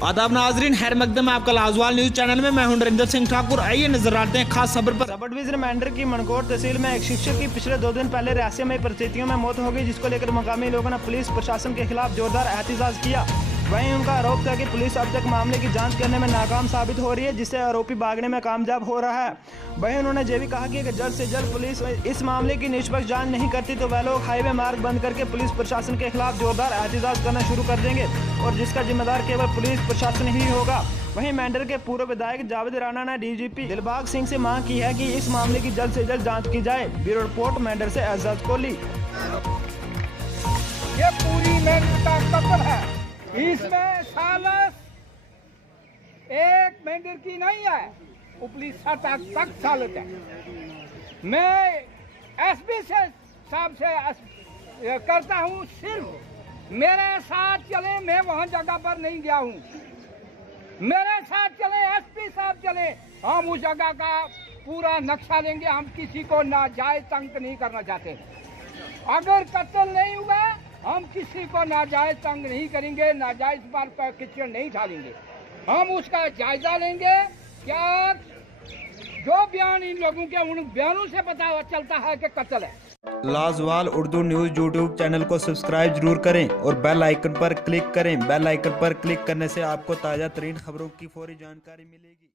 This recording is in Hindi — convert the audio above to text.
आदाब नाजरीन, खैर मकदम है आपका लाजवाल न्यूज चैनल में। मैं हूं नरेंद्र सिंह ठाकुर। आइए नजर आते हैं खास खबर पर। सब डिवीजन मैंडर की मनकोट तहसील में एक शिक्षक की पिछले 2 दिन पहले रहस्यमय परिस्थितियों में मौत हो गई, जिसको लेकर मकामी लोगों ने पुलिस प्रशासन के खिलाफ जोरदार एहतजाज किया। वहीं उनका आरोप था कि पुलिस अब तक मामले की जांच करने में नाकाम साबित हो रही है, जिससे आरोपी भागने में कामयाब हो रहा है। वहीं उन्होंने ये भी कहा कि अगर जल्द से जल्द पुलिस इस मामले की निष्पक्ष जांच नहीं करती तो वह लोग हाईवे मार्ग बंद करके पुलिस प्रशासन के खिलाफ जोरदार एहतजाज करना शुरू कर देंगे और जिसका जिम्मेदार केवल पुलिस प्रशासन ही होगा। वहीं मेंढर के पूर्व विधायक जावेद राणा ने डीजीपी दिलबाग सिंह से मांग की है कि इस मामले की जल्द से जल्द जांच की जाए। ब्यूरो रिपोर्ट मेंढर से एजाज कोहली। ये पूरी मेंढर का कत्ल है, इसमें सालस एक मेंढर की नहीं है, उपली सतह तक सालत है। मैं एसपी से साहब से करता हूँ, सिर्फ मेरे साथ चले, मैं वहाँ जगह पर नहीं गया हूँ, मेरे साथ चले, एसपी साहब चले, हम उस जगह का पूरा नक्शा लेंगे। हम किसी को नाजायज तंग नहीं करना चाहते। अगर कत्ल नहीं हुआ हम किसी को नाजायज तंग नहीं करेंगे, नाजायज पर किचन नहीं डालेंगे। हम उसका जायजा लेंगे। क्या जो बयान इन लोगों के, उन बयानों से पता चलता है कि कत्ल है। लाजवाल उर्दू न्यूज यूट्यूब चैनल को सब्सक्राइब जरूर करें और बेल आइकन पर क्लिक करें। बेल आइकन पर क्लिक करने से आपको ताज़ा तरीन खबरों की फौरी जानकारी मिलेगी।